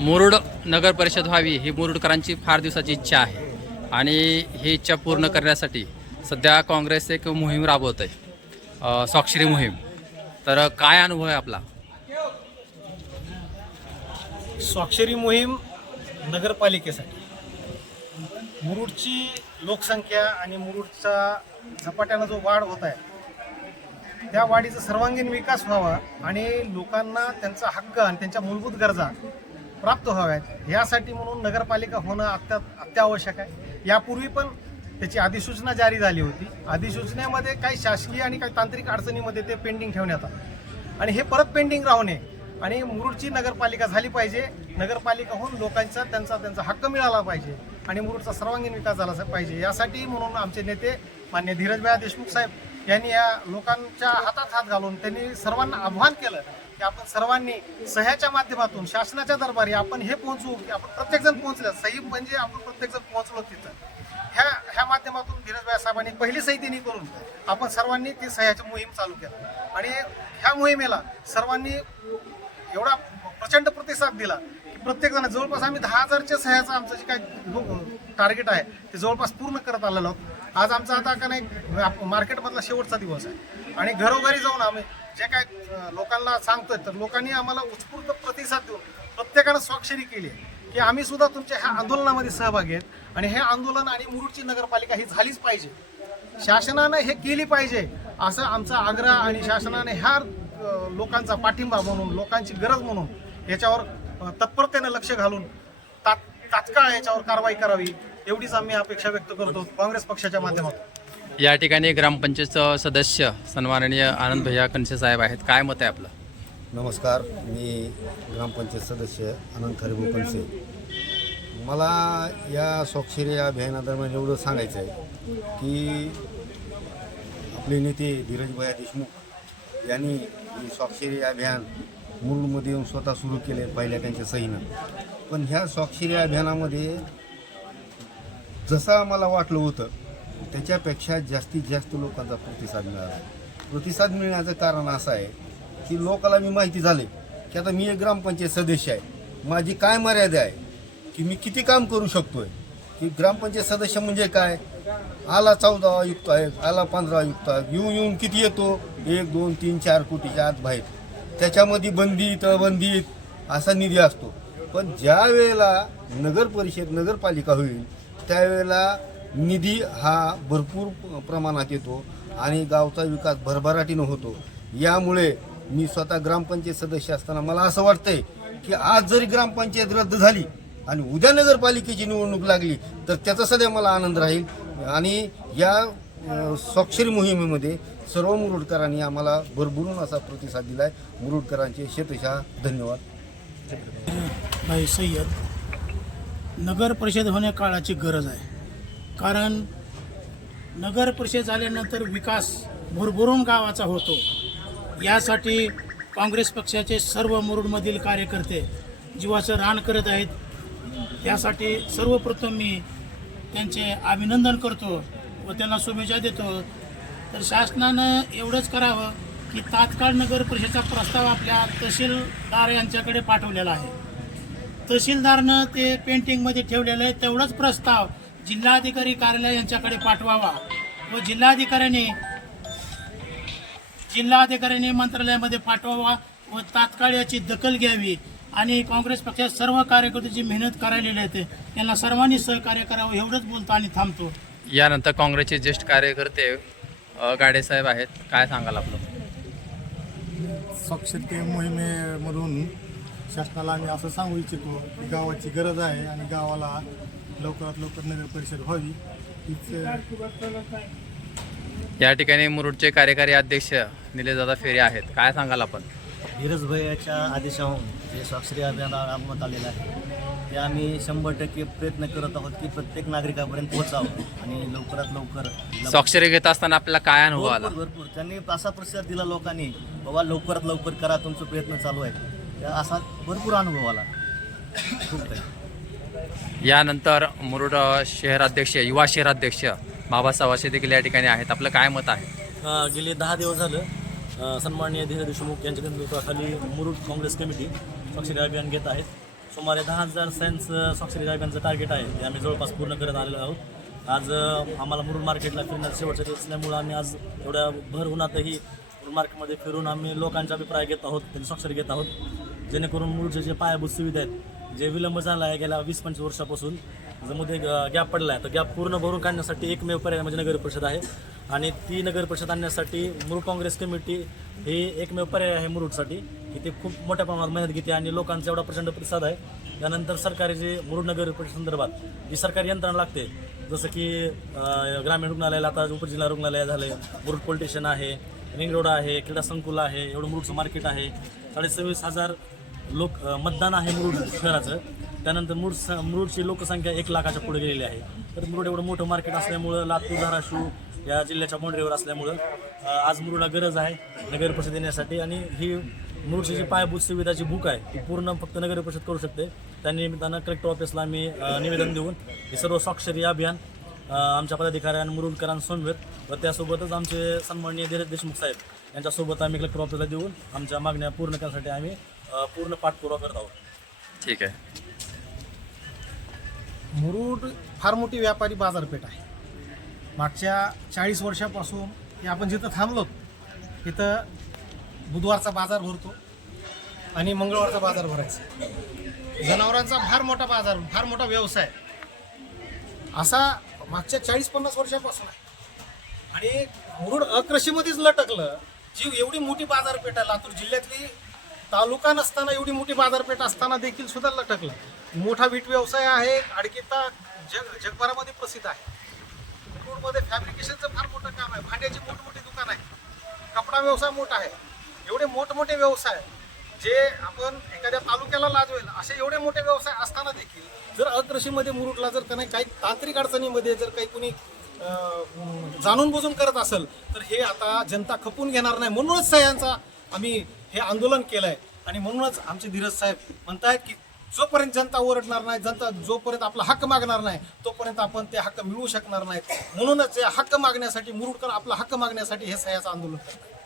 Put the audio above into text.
मुरुड नगर परिषद व्हावी ही मुरुडकरांची फार दिवसाची इच्छा आहे आणि ही इच्छा पूर्ण करण्यासाठी सध्या काँग्रेस एक मोहीम राबवत आहे, स्वाक्षरी मोहीम. तर काय अनुभव आहे आपला? स्वाक्षरी मोहीम नगरपालिकेसाठी मुरुडची लोकसंख्या आणि मुरुडचा झपाट्यानं जो वाढ होत आहे त्या वाढीचा सर्वांगीण विकास व्हावा आणि लोकांना त्यांचा हक्क आणि त्यांच्या मूलभूत गरजा प्राप्त व्हाव्यात यासाठी म्हणून नगरपालिका होणं अत्यावश्यक आहे. यापूर्वी पण त्याची अधिसूचना जारी झाली होती. अधिसूचनेमध्ये काही शासकीय आणि काही तांत्रिक अडचणीमध्ये ते पेंडिंग ठेवण्यात आलं आणि हे परत पेंडिंग राहू नये आणि मुरुडची नगरपालिका झाली पाहिजे. नगरपालिका होऊन लोकांचा त्यांचा हक्क मिळाला पाहिजे आणि मुरुडचा सर्वांगीण विकास झाला पाहिजे. यासाठी म्हणून आमचे नेते मान्य धीरजभाई देशमुख साहेब यांनी या लोकांच्या हातात हात घालून त्यांनी सर्वांना आव्हान केलं की आपण सर्वांनी सह्याच्या माध्यमातून शासनाच्या दरबारी आपण हे पोहोचू की आपण प्रत्येकजण पोहोचलं. सही म्हणजे आपण प्रत्येकजण पोहोचलो तिथं. ह्या माध्यमातून धीरजभाई साहेबांनी पहिली सही त्यांनी करून आपण सर्वांनी ती सह्याची मोहीम चालू केली आणि ह्या मोहिमेला सर्वांनी एवढा प्रचंड प्रतिसाद दिला की प्रत्येक जण जवळपास आम्ही 10,000च्या सह्याचं आमचं जे काही टार्गेट आहे ते जवळपास पूर्ण करत आलेलो आहोत. आज आमचा आता का नाही मार्केटमधला शेवटचा दिवस आहे आणि घरोघरी जाऊन आम्ही जे काय लोकांना सांगतोय तर लोकांनी आम्हाला उत्स्फूर्त प्रतिसाद देऊन प्रत्येकानं स्वाक्षरी केली आहे की आम्ही सुद्धा तुमच्या ह्या आंदोलनामध्ये सहभागी आहेत आणि हे आंदोलन आणि मुरुडची नगरपालिका ही झालीच पाहिजे. शासनानं हे केली पाहिजे असं आमचा आग्रह आणि शासनाने ह्या लोकांचा पाठिंबा म्हणून लोकांची गरज म्हणून याच्यावर तत्परतेनं लक्ष घालून तात्काळ याच्यावर कारवाई करावी एवढीच आम्ही अपेक्षा व्यक्त करतो काँग्रेस पक्षाच्या माध्यमातून. या ठिकाणी ग्रामपंचायत सदस्य सन्माननीय आनंद भैया कनसे साहेब आहेत. काय मत आहे आपलं? नमस्कार, मी ग्रामपंचायत सदस्य अनंत हरिभाऊ कनसे. मला या स्वाक्षरी अभियानादरम्यान एवढं सांगायचं आहे की आपले नेते धीरजभाई देशमुख यांनी स्वाक्षरी अभियान मुरुडमध्ये येऊन स्वतः सुरू केले पहिल्या त्यांच्या सहीनं. पण ह्या स्वाक्षरी अभियानामध्ये जसं आम्हाला वाटलं होतं त्याच्यापेक्षा जास्तीत जास्त लोकांचा प्रतिसाद मिळाला. प्रतिसाद मिळण्याचं कारण असं आहे की लोकांना मी माहिती झाले की आता मी एक ग्रामपंचायत सदस्य आहे, माझी काय मर्यादा आहे की मी किती काम करू शकतो आहे. की ग्रामपंचायत सदस्य म्हणजे काय, आला 14 आयुक्त आहेत, आला 15 आयुक्त आहेत, येऊन किती येतो 1, 2, 3, 4 कोटीच्या आत बाहेर. त्याच्यामध्ये बंदी तळबंदीत असा निधी असतो. पण ज्या वेळेला नगर परिषद नगरपालिका होईल त्यावेळेला निधी हा भरपूर प्रमाणात येतो आणि गावचा विकास भरभराटीनं होतो. यामुळे मी स्वतः ग्रामपंचायत सदस्य असताना मला असं वाटतंय की आज जरी ग्रामपंचायत रद्द झाली आणि उद्या नगरपालिकेची निवडणूक लागली तर त्याचा सध्या मला आनंद राहील. आणि या स्वाक्षरी मोहिमेमध्ये सर्व मुरुडकरांनी आम्हाला भरभरून असा प्रतिसाद दिला आहे. मुरुडकरांचे शतशः धन्यवाद. भाई सय्यद, नगर परिषद होण्या काळाची गरज आहे. कारण नगर परिषद झाल्यानंतर विकास भरभरून गावाचा होतो. यासाठी काँग्रेस पक्षाचे सर्व मुरुडमधील कार्यकर्ते जीवाचं रान करत आहेत. त्यासाठी सर्वप्रथम मी त्यांचे अभिनंदन करतो व त्यांना शुभेच्छा देतो. तर शासनानं एवढंच करावं की तात्काळ नगर परिषदेचा प्रस्ताव आपल्या तहसीलदार यांच्याकडे पाठवलेला आहे. तहसीलदारनं ते पेंटिंगमध्ये ठेवलेलं आहे. तेवढंच प्रस्ताव जिल्हाधिकारी कार्यालय यांच्याकडे पाठवावा व जिल्हाधिकाऱ्यांनी मंत्रालयामध्ये पाठवावा व तात्काळ याची दखल घ्यावी. आणि काँग्रेस पक्षात सर्व कार्यकर्त्याची मेहनत करायलेली आहे त्यांना सर्वांनी सहकार्य करावं एवढंच बोलतो आणि थांबतो. यानंतर काँग्रेसचे ज्येष्ठ कार्यकर्ते गाडेसाहेब आहेत. काय सांगाल आपलं? स्वाक्षरी मोहिमेमधून शासनाला आम्ही असं सांगू इच्छितो की गावाची गरज आहे आणि गावाला लवकरात लवकर नगर परिषद व्हावी हीच. या ठिकाणी मुरुडचे कार्यकारी अध्यक्ष निलेशदादा फेरे आहेत. काय सांगाल आपण? धीरजभाईच्या आदेशाहून जे स्वाक्षरी अभियान राबवण्यात आलेलं आहे ते आम्ही 100% प्रयत्न करत आहोत की प्रत्येक नागरिकापर्यंत पोहोचावं आणि लवकरात लवकर. स्वाक्षरी घेत असताना आपल्याला काय अनुभव आला? भरपूर त्यांनी असा प्रतिसाद दिला लोकांनी, बाबा लवकरात लवकर करा, तुमचे प्रयत्न चालू आहेत. असा भरपूर अनुभव आला. खूप काही. यानंतर मुरुड शहराध्यक्ष युवा शहराध्यक्ष बाबासाहेब असे देखील या ठिकाणी आहेत. आपलं काय मत आहे? गेले 10 दिवस झालं सन्माननीय धीरज देशमुख यांच्या नेतृत्वाखाली मुरुड काँग्रेस कमिटी स्वाक्षरी अभियान घेत आहेत. सुमारे 10,000 सायन्स स्वाक्षरी अभियानचं टार्गेट आहे ते आम्ही जवळपास पूर्ण करत आलेलो आहोत. आज आम्हाला मुरुड मार्केटला फिरण्याचा शेवटचा दिवस असल्यामुळं आम्ही आज एवढ्या भर उन्हातही मुरुड मार्केटमध्ये फिरून आम्ही लोकांचे अभिप्राय घेत आहोत, त्यांची स्वाक्षरी घेत आहोत, जेणेकरून मुरुडचे जे पायाभूत सुविधा आहेत, जे विलंब झाला आहे गेल्या 20-25 वर्षापासून ज्यामध्ये गॅप पडला आहे, तर गॅप पूर्ण भरून काढण्यासाठी एकमेव पर्याय म्हणजे नगर परिषद आहे. आणि ती नगर परिषद आणण्यासाठी मुरुड काँग्रेस कमिटी हे एकमेव पर्याय आहे मुरुडसाठी, की ते खूप मोठ्या प्रमाणात मेहनत घेते आणि लोकांचा एवढा प्रचंड प्रतिसाद आहे. त्यानंतर सरकारी जे मुरुड नगर परिषद संदर्भात जी सरकारी यंत्रणा लागते, जसं की ग्रामीण रुग्णालयाला आता उपजिल्हा रुग्णालय झालं, मुरुड पोलीस स्टेशन आहे, रिंग रोड आहे, क्रीडा संकुल आहे, एवढं मुरुडचं मार्केट आहे, 26,500 लोक मतदान आहे मुरुड शहराचं. त्यानंतर मुरुडची लोकसंख्या 1 लाखाच्या पुढे गेलेली आहे. तर मुरुड एवढं मोठं मार्केट असल्यामुळं, लातूर धाराशिव या जिल्ह्याच्या बाउंड्रीवर असल्यामुळं आज मुरुडला गरज आहे नगर परिषद येण्यासाठी. आणि ही मुरुडची जी पायाभूत सुविधाची बुक आहे ती पूर्ण फक्त नगर परिषद करू शकते. त्या निमित्तानं कलेक्टर ऑफिसला आम्ही निवेदन देऊन हे सर्व स्वाक्षरी अभियान आमच्या पदाधिकाऱ्यांनी मुरुडकरांसमवेत व त्यासोबतच आमचे सन्माननीय धीरज देशमुख साहेब यांच्यासोबत आम्ही कलेक्टर ऑफिसला देऊन आमच्या मागण्या पूर्ण करण्यासाठी आम्ही पूर्ण पाठपुरावा करत आहोत. ठीक आहे. मुरुड फार मोठी व्यापारी बाजारपेठ आहे. मागच्या 40 वर्षापासून हे आपण जिथं थांबलो तिथं बुधवारचा बाजार भरतो आणि मंगळवारचा बाजार भरायचा. जनावरांचा फार मोठा बाजार, फार मोठा व्यवसाय असा मागच्या 40-50 वर्षापासून आहे. आणि मुरुड अकृषीमध्येच लटकलं. जी एवढी मोठी बाजारपेठ आहे, लातूर जिल्ह्यातली तालुका नसताना एवढी मोठी बाजारपेठ असताना देखील सुद्धा लटकलं. मोठा वीट व्यवसाय आहे, अडकिता जगभरामध्ये प्रसिद्ध आहे. मुरुडमध्ये फॅब्रिकेशनचं फार मोठं काम आहे, भांड्याची मोठमोठी दुकान आहे, कपडा व्यवसाय मोठा आहे. एवढे मोठमोठे व्यवसाय जे आपण एखाद्या तालुक्याला लाजवेल असे एवढे मोठे व्यवसाय असताना देखील जर अकृषीमध्ये मुरुडला जर काही तांत्रिक अडचणीमध्ये जर काही कुणी जाणून बुजून करत असेल तर हे आता जनता खपून घेणार नाही. म्हणूनच साहेबांचा आम्ही हे आंदोलन केलं आहे. आणि म्हणूनच आमचे धीरज साहेब म्हणतायत की जोपर्यंत जनता ओरडणार नाही, जनता जोपर्यंत आपला हक्क मागणार नाही तोपर्यंत आपण ते हक्क मिळवू शकणार नाहीत. म्हणूनच हक्क मागण्यासाठी मुरुडकर आपला हक्क मागण्यासाठी हे सह्याचं आंदोलन करतात.